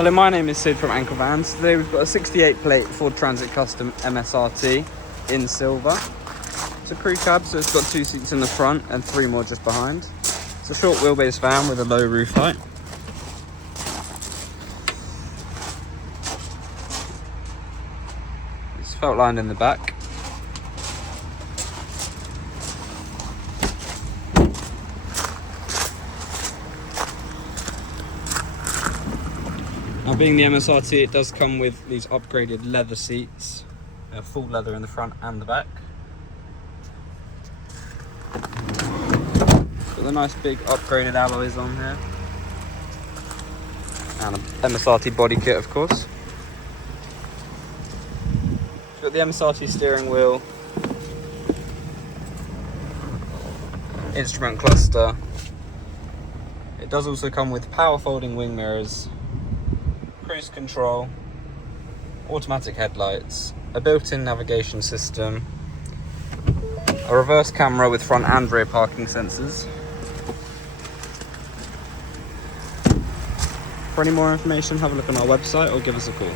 Hello, my name is Sid from Ankle Vans. Today we've got a 68 plate Ford Transit Custom MSRT in silver. It's a crew cab, so it's got 2 seats in the front and 3 more just behind. It's a short wheelbase van with a low roof height. It's felt lined in the back. Now, being the MSRT, it does come with these upgraded leather seats, full leather in the front and the back. Got the nice big upgraded alloys on here, and an MSRT body kit, of course. Got the MSRT steering wheel, instrument cluster. It does also come with power folding wing mirrors, cruise control, automatic headlights, a built-in navigation system, a reverse camera with front and rear parking sensors. For any more information, have a look on our website or give us a call.